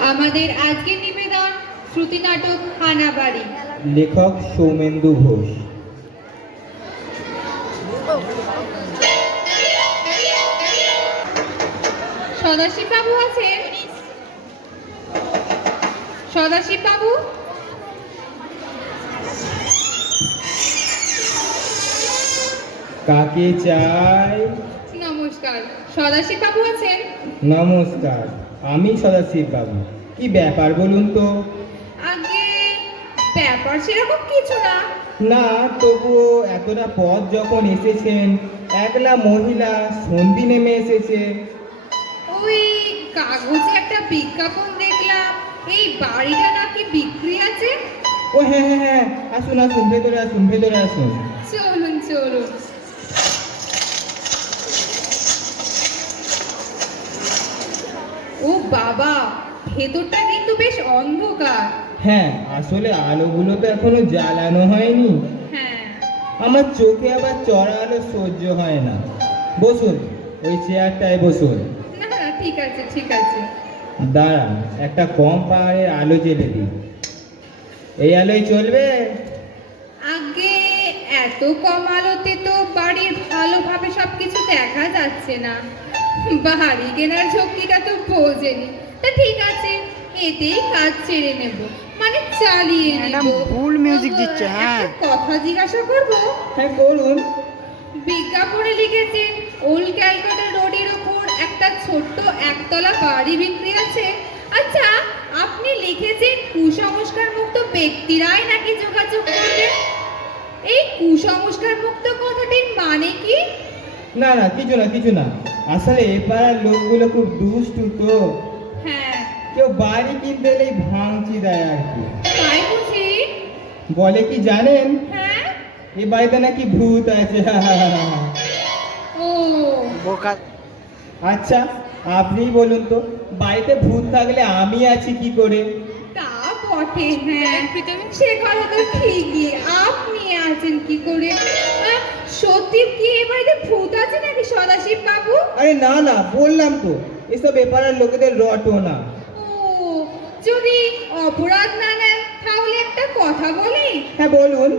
আমাদের আজকের নিবেদন শ্রুতি নাটক হানাবাড়ি। লেখক সৌমেন্দু ঘোষ। সদাশিব বাবু আছেন? সদাশিব বাবু কাকে চাই? নমস্কার। সদাশিব বাবু আছেন? নমস্কার। আমি সদাশিব বাবু। কি ব্যাপার বলুন তো? আগে ব্যাপার সেরকম কিছু না। না তবুও এতটা পথ যখন এসেছেন একলা মহিলা সন্ধি নেমে এসেছে। ওই কাগজে একটা বিজ্ঞাপন দেখলাম। এই বাড়িটা নাকি বিক্রি আছে? ও হ্যাঁ হ্যাঁ হ্যাঁ আসুন আসুন ভেতরে আসুন ভেতরে আসুন। চলুন চলুন। ও বাবা ভেতরটা কিন্তু বেশ অন্ধকার। হ্যাঁ আসলে আলোগুলো তো এখনও জ্বালানো হয়নি। হ্যাঁ। আমার চোখে আবার চড়া আলো সহ্য হয় না। বসুন ওই চেয়ারটায় বসুন। না না ঠিক আছে ঠিক আছে। দাঁড়ান একটা কম পাহাড়ের আলো জেলে দিই। এই আলোয় চলবে? আগে এত কম আলোতে তো বাড়ির ভালোভাবে সবকিছু দেখা যাচ্ছে না। বাড়ি কেনার ঝক্কিটা তো বোঝেনি তা ঠিক আছে এতেই কাজ ছেড়ে নেব। মানে চালিয়ে নেব। ম্যাডাম ভুল মিউজিক দিচ্ছে, হ্যাঁ। একটা কথা জিজ্ঞাসা করব? হ্যাঁ করুন বিজ্ঞাপনে লিখেছেন ওল্ড ক্যালকাটা রোডের ওপর একটা ছোট্ট একতলা বাড়ি বিক্রি আছে। আচ্ছা আপনি লিখেছেন কুসংস্কার মুক্ত ব্যক্তিরাই নাকি যোগাযোগ করবেন? এই কুসংস্কার মুক্ত কথাটির মানে কি? না না কিছু না কিছু না। আসলে এ পাড়ার লোকগুলো খুব দুষ্টু তো। হ্যাঁ। কেউ বাড়ি কিনতে এলেই ভাঙচি দেয় আর কি। তাই বুঝি? বলে কি জানেন? হ্যাঁ। এ বাড়িতে নাকি ভূত আছে। ও। বোকা। আচ্ছা আপনিই বলুন তো বাড়িতে ভূত থাকলে আমি আছি কি করে? তা বটে হ্যাঁ। সে কথা তো ঠিকই আপনি আছেন কি করে? সত্যি কি এ বাড়িতে ভূত আছে নাকি সদাশিব বাবু? আরে না না বললাম তো এসব এ লোকেদের রটো না। ও যদি অপরাধ না নেন তাহলে একটা কথা বলি। হ্যাঁ বলুন।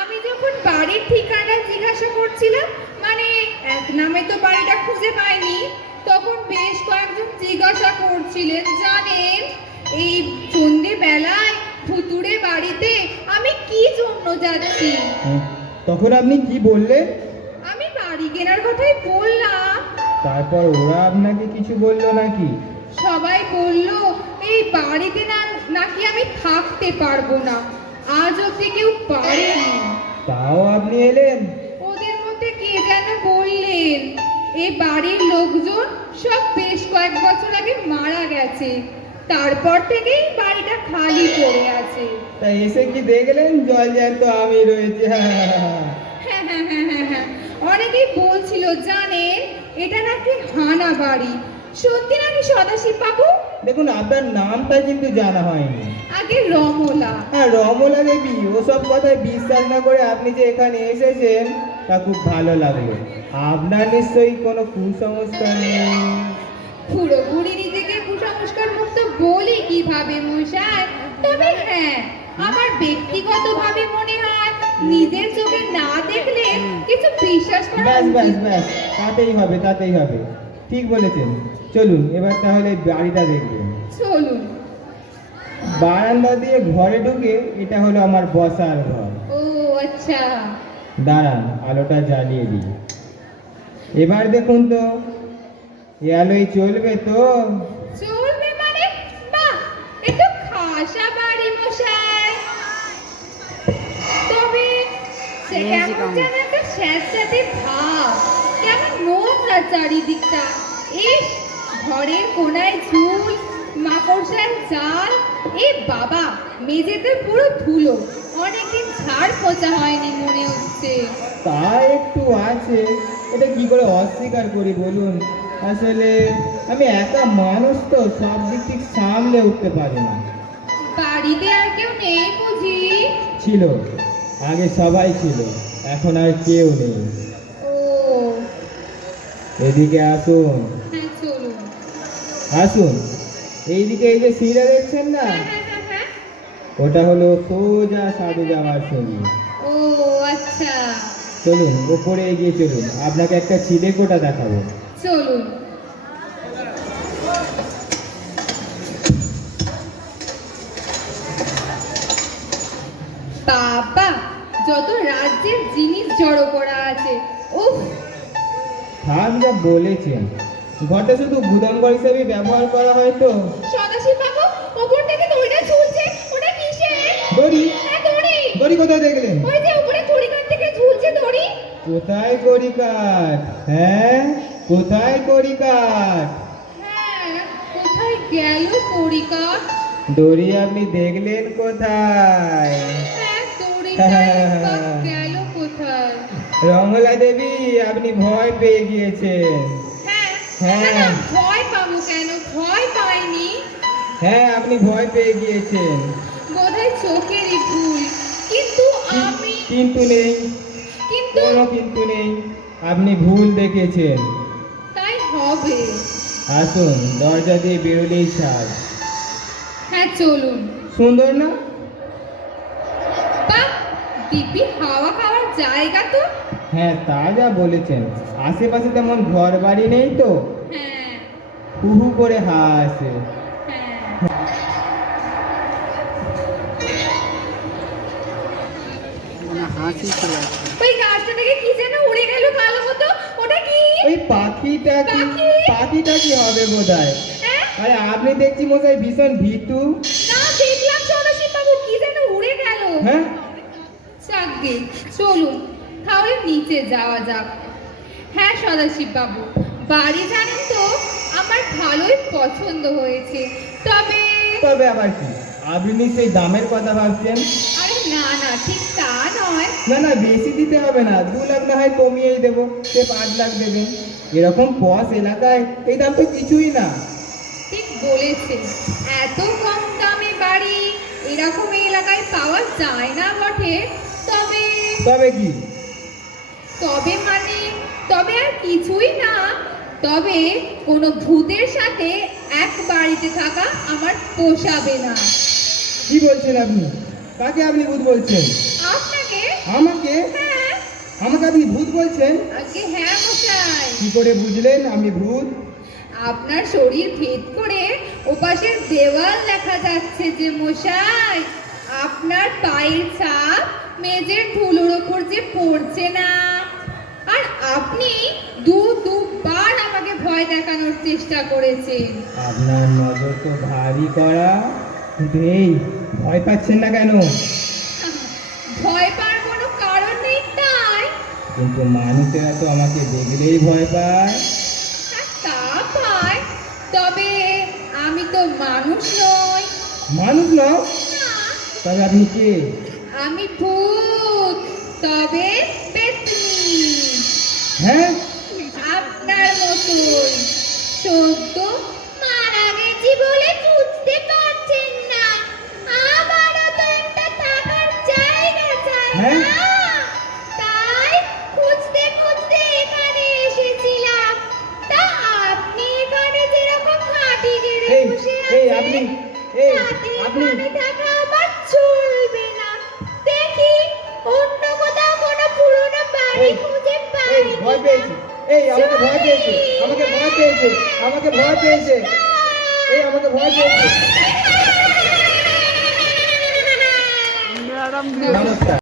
আমি যখন বাড়ির ঠিকানা জিজ্ঞাসা করছিলাম মানে এক নামে তো বাড়িটা খুঁজে পাইনি তখন বেশ কয়েকজন জিজ্ঞাসা করছিলেন জানেন এই সন্ধে বেলায় ভুতুড়ে বাড়িতে আমি কি জন্য যাচ্ছি? হুম, তখন আপনি কি বললেন? আমি বাড়ি কেনার কথাই বললাম। তারপর ওরা আপনাকে কিছু বলল নাকি? সবাই বলল এই বাড়িতে না নাকি আমি থাকতে পারব না। আজ অব্দি কেউ পারেনি। তাও আপনি এলেন? ওদের মধ্যে কে যেন বললেন এই বাড়ির লোকজন সব বেশ কয়েক বছর আগে মারা গেছে। তারপর থেকেই বাড়িটা খালি পড়ে আছে। তাই এসে কি দেখলেন? জল জ্যান্ত আমি রয়েছে। হ্যাঁ হ্যাঁ হ্যাঁ হ্যাঁ হ্যাঁ। অনেকেই বলছিল জানেন এটা নাকি হানা বাড়ি। সত্যি নাকি সদাশিব বাবু? দেখুন আপনার নামটা কিন্তু জানা হয়নি। আগে রমলা। হ্যাঁ রমলা দেবী ওসব কথায় বিশ্বাস না করে আপনি যে এখানে এসেছেন তা খুব ভালো লাগল। আপনার নিশ্চয়ই কোনো কুসংস্কার নেই। পুরোপুরি নিজেকে কুসংস্কার মুক্ত বলি কীভাবে মশাই? তবে হ্যাঁ আমার ব্যক্তিগতভাবে মনে হয় নিজের চোখে না দেখলে কিছু বিশ্বাস করা ব্যাস ব্যাস ব্যাস তাতেই হবে তাতেই হবে। ঠিক বলেছেন। চলুন এবার তাহলে বাড়িটা দেখবেন চলুন। বারান্দা দিয়ে ঘরে ঢুকে এটা হলো আমার বসার ঘর। ও আচ্ছা। দাঁড়ান আলোটা জ্বালিয়ে দিই। এবার দেখুন তো এ আলোয় চলবে তো। চলবে মানে? বাহ একটু খাসা বাড়ি মশাই। তবে সে কেমন. যেন একটা স্যাঁতস্যাঁতে ভাব। কেমন নোংরা চারিদিকটা। ইস ঘরের কোনায় ঝুল মাকড়সার জাল। এ বাবা মেঝেতে পুরো ধুলো। অনেকদিন ঝাড় পোঁচা হয়নি মনে হচ্ছে। তা একটু আছে। এটা কি করে অস্বীকার করি বলুন? আসলে আমি একা মানুষ তো সব দিক ঠিক সামলে উঠতে পারি না। বাড়িতে আর কেউ নেই বুঝি? ছিল আগে সবাই ছিল এখন আর কেউ নেই। ও। এদিকে আসুন। হ্যাঁ চলুন। আসুন। এইদিকে এই যে সিঁড়া দেখছেন না? হ্যাঁ হ্যাঁ হ্যাঁ হ্যাঁ। ওটা হলো সোজা সাধু যাওয়ার সঙ্গী ও আচ্ছা। চলুন ওপরে এগিয়ে চলুন। আপনাকে একটা চিলে কোটা দেখাবো। চলুন। বাবা যত রাজ্যের জিনিস জড়ো করা আছে উফ। থাক যা বলেছেন ঘরটা শুধু গুদামঘর হিসেবে ব্যবহার করা হয় তো? সদাশিব বাবু ওপর থেকে দড়িটা ঝুলছে ওটা কিসের? দড়ি? হ্যাঁ দড়ি। দড়ি কোথায় দেখলেন? ওই যে উপরে থেকে ঝুলছে দড়ি। কোথায় করি কাঠ হ্যাঁ? কোথায় করি কাঠ হ্যাঁ কোথায় গেল কড়িকার দড়ি আপনি দেখলেন কোথায়? হ্যাঁ রমলা দেবী আপনি ভয় পেয়ে গিয়েছেন। হ্যাঁ হ্যাঁ। ভয় পাবো কেন? ভয় পাইনি। হ্যাঁ আপনি ভয় পেয়ে গিয়েছেন। বোধহয় চোখেরই ভুল। কিন্তু আমি কিন্তু নেই। কিন্তু কোনো কিন্তু নেই। আপনি ভুল দেখেছেন। হবে। আসুন দরজা দিয়ে বেরোলেই সাজ হ্যাঁ চলুন। সুন্দর না? বাহ দিব্যি হাওয়া খাওয়ার জায়গা তো। হ্যাঁ তা যা বলেছেন। আশেপাশে তেমন ঘর বাড়ি নেই তো? হ্যাঁ। হু হু করে হ্যাঁ। হাসি ওই গাছটা থেকে কি যেন উড়ে গেল কালো মতো। ওই পাখিটা কি পাখিটা কি হবে বোধহয়? হ্যাঁ? আরে আপনি দেখছি মশাই ভীষণ ভীতু। না দেখলাম সদাশিব বাবু কি যেন উড়ে গেল। হ্যাঁ? যাকগে চলুন তাহলে নিচে যাওয়া যাক। হ্যাঁ সদাশিব বাবু বাড়ি জানেন তো আমার ভালোই পছন্দ হয়েছে। তবে তবে আবার কি? আপনি নিশ্চয়ই দামের কথা ভাবছেন। না না ঠিক তা নয়। না না বেশি দিতে হবে না দু লাখ না হয় কমিয়েই দেবো সে পাঁচ লাখ দেবেন এরকম পস এলাকায় এই দাম তো কিছুই না। ঠিক বলেছে এত কম দামে বাড়ি এরকম এলাকায় পাওয়া যায় না বটে। তবে তবে কি? তবে মানে তবে আর কিছুই না। তবে কোনো ভূতের সাথে এক বাড়িতে থাকা আমার পোষাবে না। কি বলছেন আপনি? কাকে আপনি ভূত বলছেন? আপনাকে? আমাকে? হ্যাঁ। আমাকে আপনি ভূত বলছেন? আজকে হ্যাঁ মশাই কি করে বুঝলেন আমি ভূত? আপনার শরীর ভেদ করে ওপাশের দেওয়াল দেখা যাচ্ছে যে মশাই। আপনার পায়ের ছাপ মেজের ধুলোর ওপর যে পড়ছে না। আর আপনি দু দুবার আমাকে ভয় দেখানোর চেষ্টা করেছেন। আপনার নজর তো ভারী করা। এই ভয় পাচ্ছেন না কেন? ভয় পাওয়ার কোনো কারণ নেই তাই। কিন্তু মানুষেরা তো আমাকে দেখলেই ভয় পায়। তা পায়। তবে আমি তো মানুষ নই। মানুষ নও? তবে আপনি কে? আমি ভূত তবে পেতনি। হ্যাঁ? আপনার মতোই। সদ্য আমাকে ভয় পেয়েছে। এই আমাকে ভয় পেয়েছে। নমস্কার।